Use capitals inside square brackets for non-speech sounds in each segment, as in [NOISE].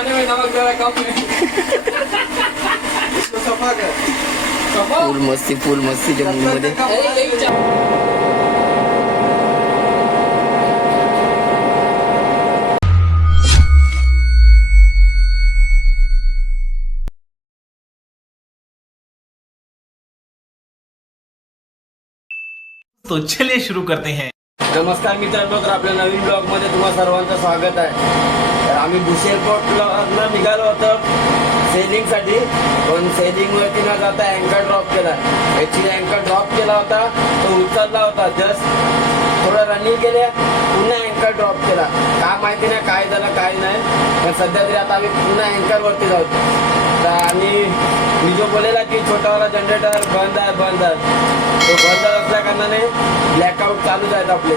खाने में नमक जरा कम है इसको सफ़ा कर कमाल। फुल मस्ती फुल मध्ये एक चा- तो चलिए शुरू करते हैं। नमस्कार मित्रांनो तर आपल्या नवीन ब्लॉग मध्ये तुम्हा सर्वांचं स्वागत आहे. आम्ही बुश एअरपोर्टला निघालो होतो सेलिंगसाठी पण सेलिंगवरती न जाता अँकर ड्रॉप केला. ॲक्च्युली अँकर ड्रॉप केला होता. तो उचलला होता. जस्ट थोडं रनिंग केले. पुन्हा अँकर ड्रॉप केला. का माहिती नाही काय झालं काय नाही. पण सध्या तरी आता आम्ही पुन्हा अँकरवरती जाऊ. तर आम्ही बोलेला की छोटावाला जनरेटर बंद आहे बंद आहे. तो बंद असल्या कारणाने ब्लॅकआउट चालूच आहेत आपले.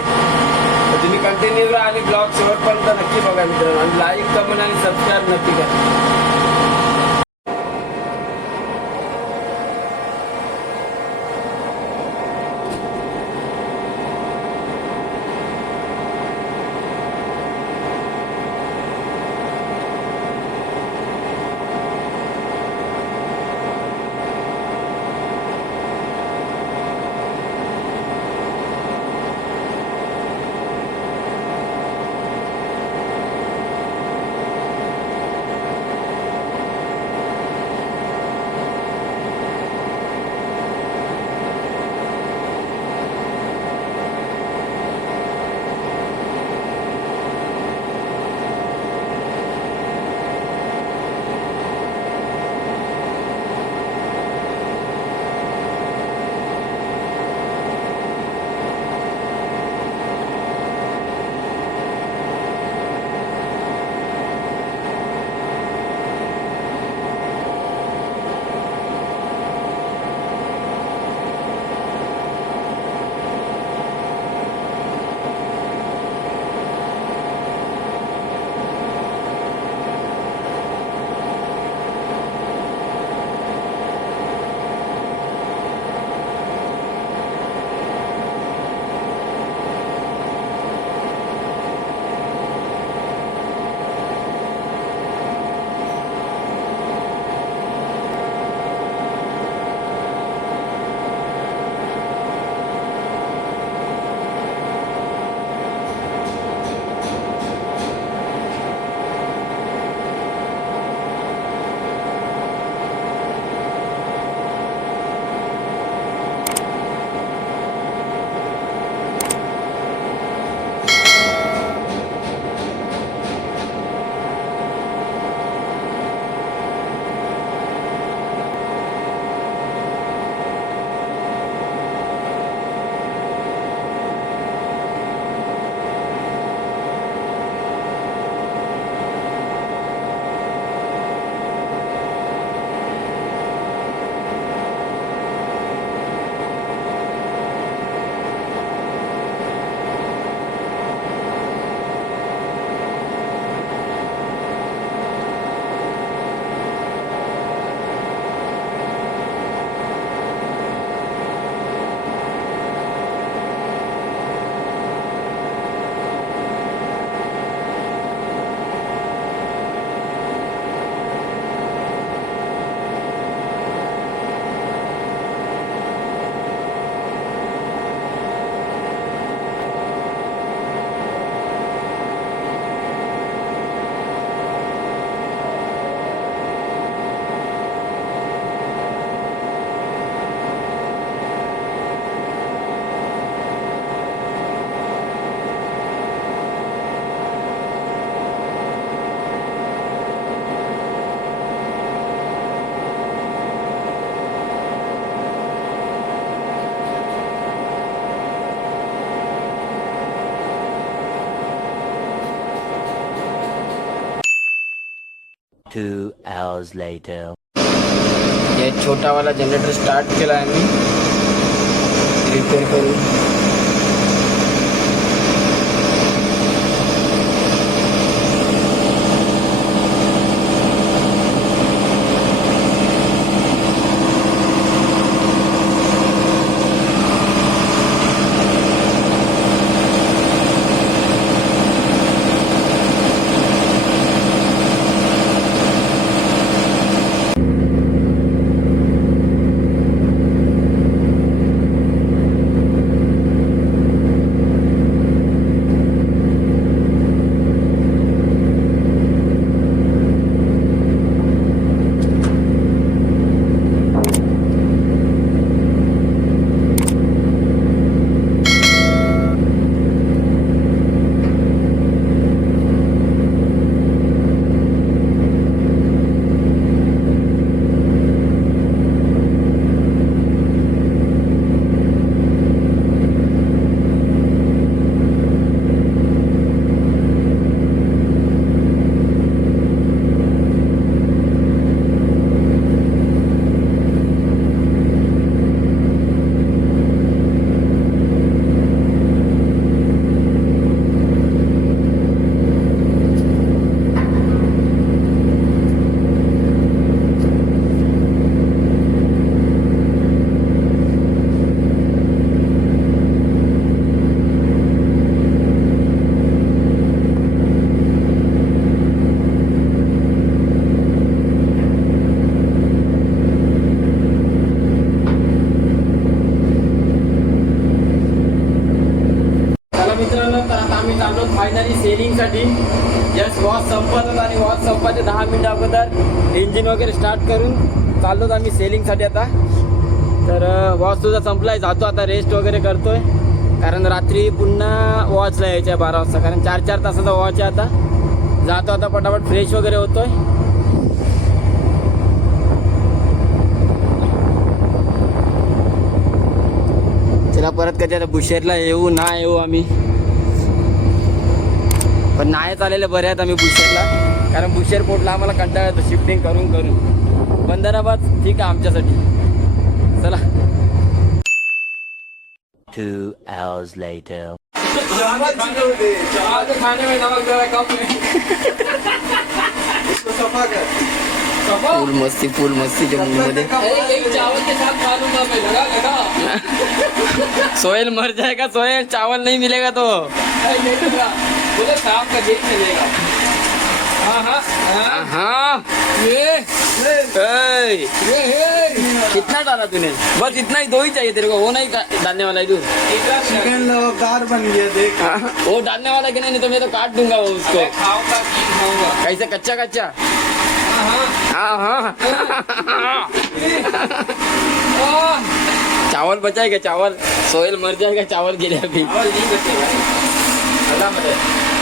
तुम्ही कंटिन्यू राहा आणि ब्लॉग शेवटपर्यंत नक्की बघा मित्रांनो. आणि लाईक कमेंट आणि सबस्क्राईब नक्की करा. Two hours later. हे छोटावाला जनरेटर स्टार्ट केला आहे मी रिपेअर करून मिनिटं इंजिन वगैरे स्टार्ट करून चाललोच आम्ही सेलिंगसाठी आता. तर वॉच तुझा संपलाय जातो आता रेस्ट वगैरे करतोय. कारण रात्री पुन्हा वॉचला यायचं आहे बारा वाजता. कारण चार चार तासाचा वॉच आहे आता. जातो आता पटापट फ्रेश वगैरे होतोय. चला परत कधी आता बुशेरला येऊ ना येऊ आम्ही. पण नाही चाललेलं बरे आहेत आम्ही बुशेरला कारण बुशेर पोर्टला आम्हाला कंटाळा येतो शिफ्टिंग करून करून. बंदराबाद ठीक आहे आमच्यासाठी. चला. Two hours later. फुल मस्ती फुल मस्ती जम्मूमध्ये अरे [LAUGHS] एक चावल के साथ मारूंगा मैं लगा लगा सोहेल मर जाएगा सोहेल. चावल नहीं मिलेगा तो. [LAUGHS] बोले शाम का गेट चलेगा हाँ हाँ हाँ। हाँ ये ए, ये ये कितना डाला तूने? बस इतना ही दो ही चाहिए तेरे को वो नहीं डालने वाला है तू। चिकन लवकार बन गया देख। वो डालने वाला कि नहीं तो मैं तो काट दूँगा वो उसको। कैसे कच्चा कच्चा? हाँ हाँ। हाँ हाँ। चावल बचाएगा चावल। सोहेल मर जाएगा चावल के लिए अभी चावल नहीं बचेगा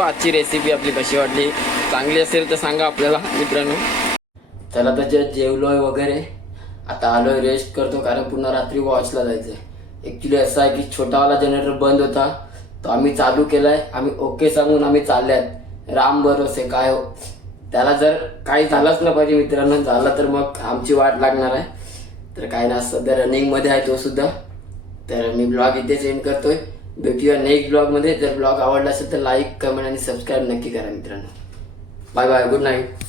आजची रेसिपी आपली कशी वाटली? चांगली असेल तर सांगा आपल्याला मित्रांनो. चला तर जेवलोय वगैरे. आता आलोय रेस्ट करतो कारण पुन्हा रात्री वॉचला जायचंय. ऍक्च्युली असं आहे की छोटावाला जनरेटर बंद होता. तो आम्ही चालू केलाय. आम्ही ओके सांगून आम्ही चालल्यात. राम भरोसे काय हो? त्याला जर काही झालंच ना पाहिजे मित्रांनो झालं तर मग आमची वाट लागणार आहे. तर काय ना सध्या रनिंगमध्ये आहे तो सुद्धा. तर मी ब्लॉग इथेच एंड करतोय. भेटूया नेक्स्ट ब्लॉगमध्ये जर ब्लॉग आवडला असेल तर लाईक कमेंट आणि सबस्क्राईब नक्की करा मित्रांनो. Bye bye good night